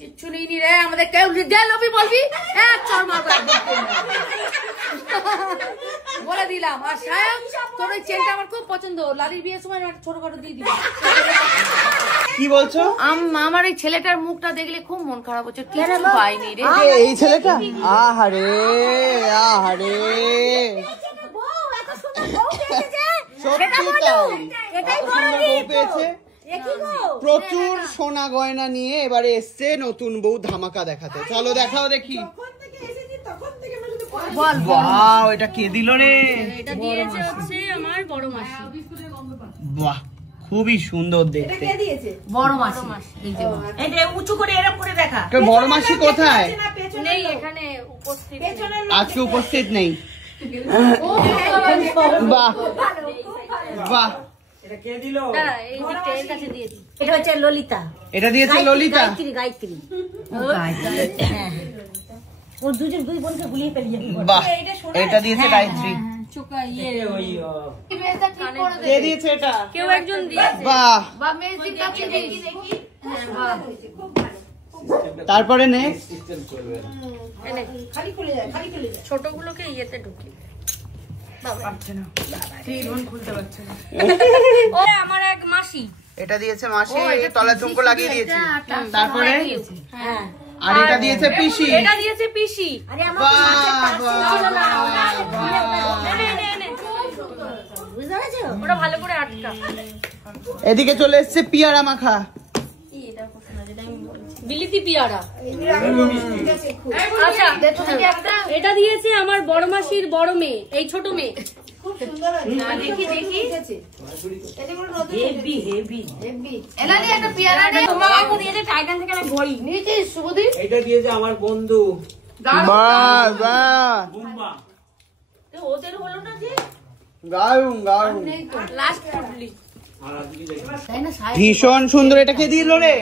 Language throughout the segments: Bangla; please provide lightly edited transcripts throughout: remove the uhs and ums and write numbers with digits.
কিচ্ছু নেই রে আমাদের কেউ লবি বলবি বলে দিলাম। আর সাহেব তোর ওই চেনটা আমার খুব পছন্দ, লালির বিয়ের সময় ছোটখাটো দিয়ে দিবি। কি বলছো? আমার এই ছেলেটার মুখটা দেখলে খুব মন খারাপ হচ্ছে, কিছু পাইনি রে। এই ছেলেটা আহারে আহারে প্রচুর সোনা গয়না নিয়ে এবারে এসছে নতুন বউ ধামাকা দেখাতে। চলো দেখাও দেখি। এটা কে দিল রে? এটা দিয়েছে হচ্ছে আমার বড় মাসি। বাহ খুবই সুন্দর দেখতে। কে দিয়েছে? বড় মাসি। এই যে উঁচু করে এরকম করে দেখা। বড় মাসি কোথায়? নেই এখানে উপস্থিত, আজকে উপস্থিত নেই। বাহ বাহ এটা কে দিল? এই দিকটা এর কাছে দিয়ে দিই। এটা হচ্ছে ললিতা। এটা দিয়েছে ললিতা। গায়ত্রী ও দুই বোনকে গুলিয়ে ফেলিয়ে। বাহ এটা দিয়েছে গায়ত্রী। চোকা ইয়ে ওই কে দিয়েছে এটা? কেউ একজন দিয়েছে। বাহ বা ম্যাজিক কাছে দেখি। হ্যাঁ বাহ। তারপরে নেক্সট খালি খুলে যায়, খালি খুলে যায়। ছোটগুলোকে ইয়েতে ঢুকি। ও আমার এক মাসি। এটা দিয়েছে মাসি, তলা চুমকো লাগিয়ে দিয়েছে। তারপরে হ্যাঁ আর এটা দিয়েছে পিসি। এটা দিয়েছে পিসি। আরে আমার ওটা ভালো করে আটকা। এদিকে চলে এসেছে পিয়ারা মাখা। বিলিতি পিয়ারা। আচ্ছা এটা দিয়েছে আমার বড় মাসির বড় মেয়ে, এই ছোট মেয়ে। দেখি দেখি হেভি হেভি হেভি। এলানি একটা পিয়ারা রে তোমাকে দিয়েছে টাইটান থেকে আমি ঘড়ি নিয়েছি। শুভদীপ এটা দিয়েছে আমার বন্ধু। বাহ বাহ বুম্বা। তো ওদের হলো না যে গায়ুম গায়ুম লাস্ট ফুডলি। ভীষণ সুন্দর। এটা কে দিল রে?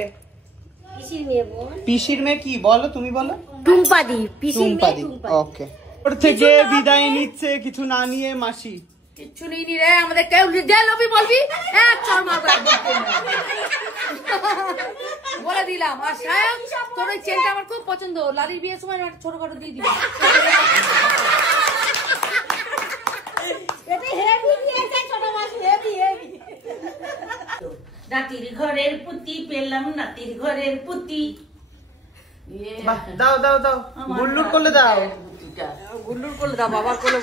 পিসির মেয়ে বোন। পিসির মেয়ে কি বলো তুমি বলো? টুম্পাদি। পিসির মেয়ে টুম্পাদি। ওকে। ওর থেকে বিদায় নিচ্ছে কিছু না নিয়ে মাসি। কিচ্ছু নেই রে আমাদের কেউ লবি বলবি চর মারবো বলে দিলাম। আর সাহেব তোর ওই চেনটা আমার খুব পছন্দ, লালির বিয়ের সময় ছোটখাটো দিয়ে দিবি। নাতির ঘরের পুতি পেলাম, নাতির ঘরের পুতি। দাও দাও দাও, গুল্লুর করলে দাও। গুল্লুর করলে দাও, বাবার কোলে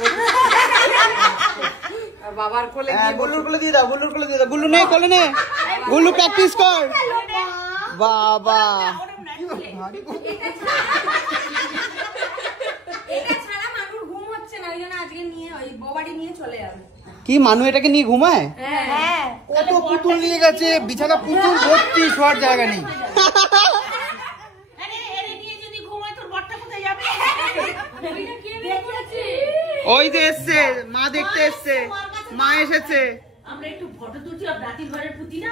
বাবার কোলে গুল্লুর করলে দিয়ে দাও, গুল্লুর করলে দিয়ে দাও। গুল্লু নে কোলে নে, গুল্লু প্র্যাকটিস কর। বাবা কি মানু এটাকে নিয়ে ঘুমায়? কত পুতুল নিয়ে গেছে, বিছানা পুতুল ভর্তি, শোয়ার জায়গা নেই। ওই যে এসছে মা, দেখতে এসছে মা, এসেছে। আমরা একটু ফটো তুলছি নাতির ঘরের পুতি না।